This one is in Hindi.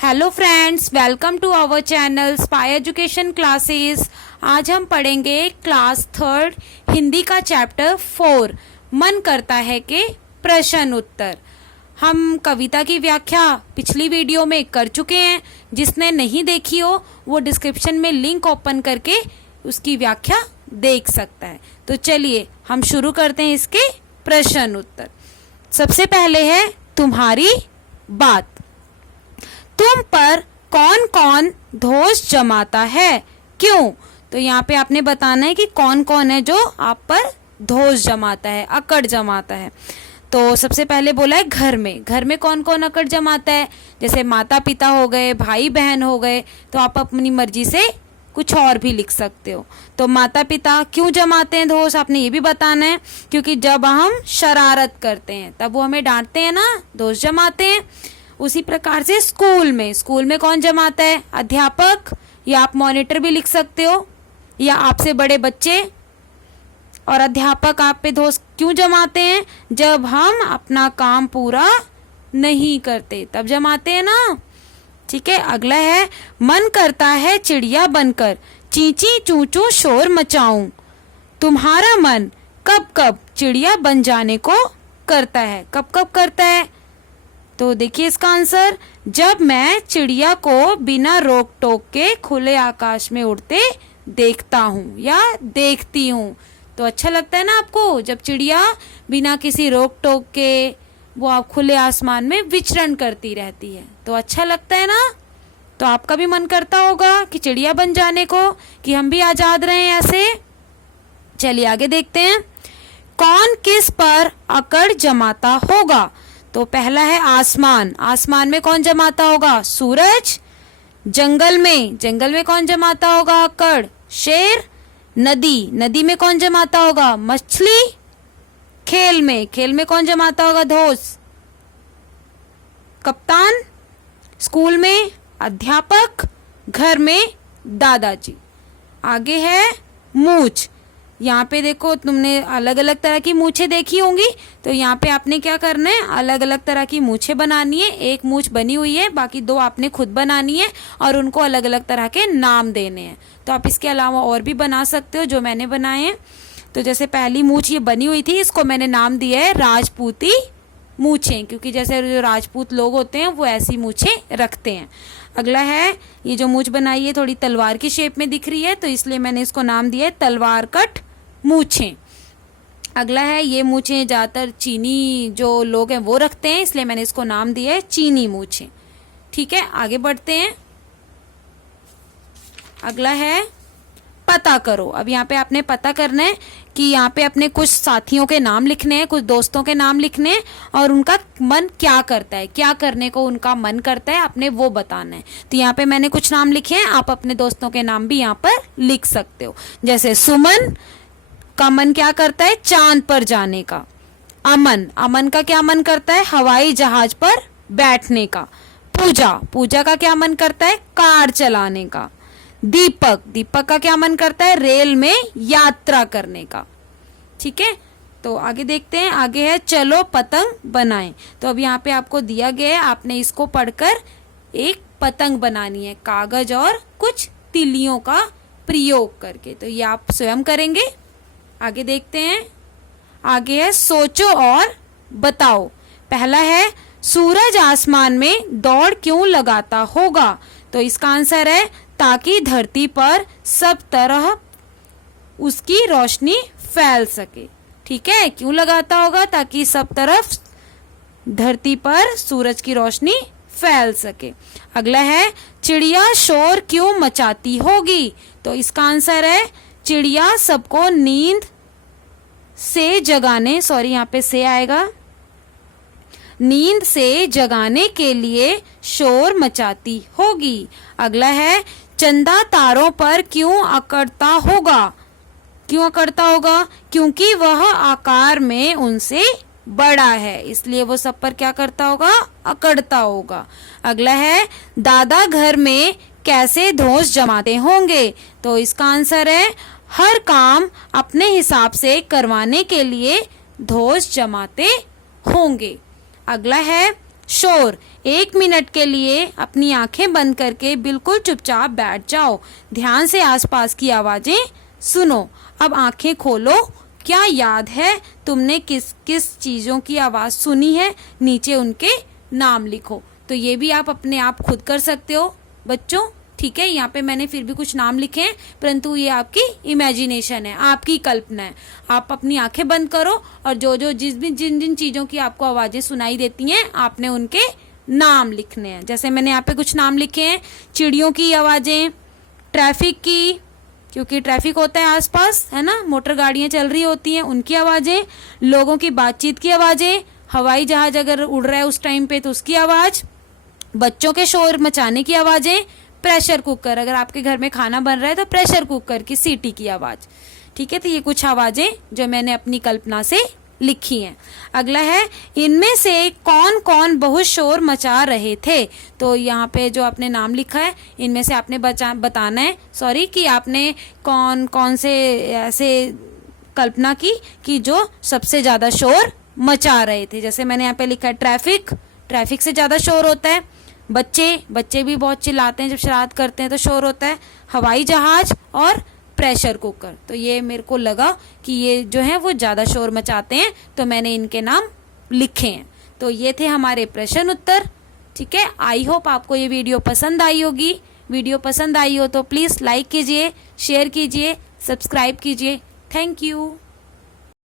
Hello friends, welcome to our channel spy education classes. आज हम पढ़ेंगे क्लास थर्ड हिंदी का चैप्टर 4 मन करता है के प्रश्न उत्तर। हम कविता की व्याख्या पिछली वीडियो में कर चुके हैं। जिसने नहीं देखी हो वो डिस्क्रिप्शन में लिंक ओपन करके उसकी व्याख्या देख सकता है। तो चलिए हम शुरू करते हैं इसके प्रश्न उत्तर। सबसे पहले है तुम्हारी बात। तुम पर कौन कौन दोष जमाता है, क्यों? तो यहाँ पे आपने बताना है कि कौन कौन है जो आप पर दोष जमाता है, अकड़ जमाता है। तो सबसे पहले बोला है घर में कौन कौन अकड़ जमाता है। जैसे माता पिता हो गए, भाई बहन हो गए। तो आप अपनी मर्जी से कुछ और भी लिख सकते हो। तो माता पिता क्यों जमाते हैं दोष, आपने ये भी बताना है। क्योंकि जब हम शरारत करते हैं तब वो हमें डांटते हैं ना, दोष जमाते हैं। उसी प्रकार से स्कूल में कौन जमाता है? अध्यापक, या आप मॉनिटर भी लिख सकते हो, या आपसे बड़े बच्चे। और अध्यापक आप पे दोष क्यों जमाते हैं? जब हम अपना काम पूरा नहीं करते तब जमाते हैं ना। ठीक है, अगला है मन करता है चिड़िया बनकर चींची चूचू शोर मचाऊं। तुम्हारा मन कब कब चिड़िया बन जाने को करता है? कब कब करता है? तो देखिए इसका आंसर, जब मैं चिड़िया को बिना रोक टोक के खुले आकाश में उड़ते देखता हूँ या देखती हूँ। तो अच्छा लगता है ना आपको जब चिड़िया बिना किसी रोक टोक के वो आप खुले आसमान में विचरण करती रहती है, तो अच्छा लगता है ना। तो आपका भी मन करता होगा कि चिड़िया बन जाने को, कि हम भी आजाद रहें ऐसे। चलिए आगे देखते हैं, कौन किस पर अकड़ जमाता होगा। तो पहला है आसमान में कौन जमाता होगा? सूरज। जंगल में कौन जमाता होगा अकड़? शेर। नदी में कौन जमाता होगा? मछली। खेल में कौन जमाता होगा दोष? कप्तान। स्कूल में अध्यापक। घर में दादाजी। आगे है मूंछ। यहाँ पे देखो, तुमने अलग अलग तरह की मूछें देखी होंगी। तो यहाँ पे आपने क्या करना है, अलग अलग तरह की मूछें बनानी है। एक मूछ बनी हुई है, बाकी दो आपने खुद बनानी है और उनको अलग अलग तरह के नाम देने हैं। तो आप इसके अलावा और भी बना सकते हो जो मैंने बनाए हैं। तो जैसे पहली मूछ ये बनी हुई थी, इसको मैंने नाम दिया है राजपूती मूछें, क्योंकि जैसे जो राजपूत लोग होते हैं वो ऐसी मूछें रखते हैं। अगला है, ये जो मूछ बनाई है थोड़ी तलवार की शेप में दिख रही है, तो इसलिए मैंने इसको नाम दिया है तलवार कट मूछें। अगला है, ये मूछें ज्यादातर चीनी जो लोग हैं वो रखते हैं, इसलिए मैंने इसको नाम दिया है चीनी मूछें। ठीक है, आगे बढ़ते हैं। अगला है पता करो। अब यहाँ पे आपने पता करना है कि यहाँ पे अपने कुछ साथियों के नाम लिखने हैं, कुछ दोस्तों के नाम लिखने हैं और उनका मन क्या करता है, क्या करने को उनका मन करता है, आपने वो बताना है। तो यहाँ पे मैंने कुछ नाम लिखे हैं, आप अपने दोस्तों के नाम भी यहाँ पर लिख सकते हो। जैसे का मन क्या करता है? चांद पर जाने का। अमन का क्या मन करता है? हवाई जहाज पर बैठने का। पूजा का क्या मन करता है? कार चलाने का। दीपक का क्या मन करता है? रेल में यात्रा करने का। ठीक है, तो आगे देखते हैं। आगे है चलो पतंग बनाएं। तो अब यहाँ पे आपको दिया गया है, आपने इसको पढ़कर एक पतंग बनानी है, कागज और कुछ तिलियों का प्रयोग करके। तो ये आप स्वयं करेंगे। आगे देखते हैं। आगे है सोचो और बताओ। पहला है सूरज आसमान में दौड़ क्यों लगाता होगा। तो इसका आंसर है ताकि धरती पर सब तरह उसकी रोशनी फैल सके। ठीक है, क्यों लगाता होगा? ताकि सब तरफ धरती पर सूरज की रोशनी फैल सके। अगला है चिड़िया शोर क्यों मचाती होगी। तो इसका आंसर है चिड़िया सबको नींद से जगाने, यहाँ पे से आएगा, नींद से जगाने के लिए शोर मचाती होगी। अगला है चंदा तारों पर क्यों अकड़ता होगा। क्योंकि वह आकार में उनसे बड़ा है, इसलिए वो सब पर क्या करता होगा? अकड़ता होगा। अगला है दादा घर में कैसे दोष जमाते होंगे। तो इसका आंसर है हर काम अपने हिसाब से करवाने के लिए दोष जमाते होंगे। अगला है शोर। 1 मिनट के लिए अपनी आंखें बंद करके बिल्कुल चुपचाप बैठ जाओ, ध्यान से आसपास की आवाजें सुनो। अब आंखें खोलो। क्या याद है तुमने किस किस चीजों की आवाज सुनी है? नीचे उनके नाम लिखो। तो ये भी आप अपने आप खुद कर सकते हो बच्चों, ठीक है। यहाँ पे मैंने फिर भी कुछ नाम लिखे हैं, परंतु ये आपकी इमेजिनेशन है, आपकी कल्पना है। आप अपनी आंखें बंद करो और जो जो जिन जिन चीजों की आपको आवाजें सुनाई देती हैं, आपने उनके नाम लिखने हैं। जैसे मैंने यहाँ पे कुछ नाम लिखे हैं, चिड़ियों की आवाजें, ट्रैफिक की, क्योंकि ट्रैफिक होता है आसपास, है ना, मोटर गाड़ियां चल रही होती हैं, उनकी आवाजें, लोगों की बातचीत की आवाजें, हवाई जहाज अगर उड़ रहा है उस टाइम पे तो उसकी आवाज, बच्चों के शोर मचाने की आवाजें, प्रेशर कुकर, अगर आपके घर में खाना बन रहा है तो प्रेशर कुकर की सीटी की आवाज, ठीक है। तो ये कुछ आवाजें जो मैंने अपनी कल्पना से लिखी हैं। अगला है, इनमें से कौन कौन बहुत शोर मचा रहे थे? तो यहाँ पे जो आपने नाम लिखा है, इनमें से आपने बताना है कि आपने कौन कौन से ऐसे कल्पना की कि जो सबसे ज्यादा शोर मचा रहे थे। जैसे मैंने यहाँ पे लिखा है ट्रैफिक से ज्यादा शोर होता है। बच्चे भी बहुत चिल्लाते हैं, जब शरारत करते हैं तो शोर होता है। हवाई जहाज और प्रेशर कुकर, तो ये मेरे को लगा कि ये जो है वो ज्यादा शोर मचाते हैं, तो मैंने इनके नाम लिखे हैं। तो ये थे हमारे प्रश्न उत्तर, ठीक है। आई होप आपको ये वीडियो पसंद आई होगी। वीडियो पसंद आई हो तो प्लीज लाइक कीजिए, शेयर कीजिए, सब्सक्राइब कीजिए। Thank you.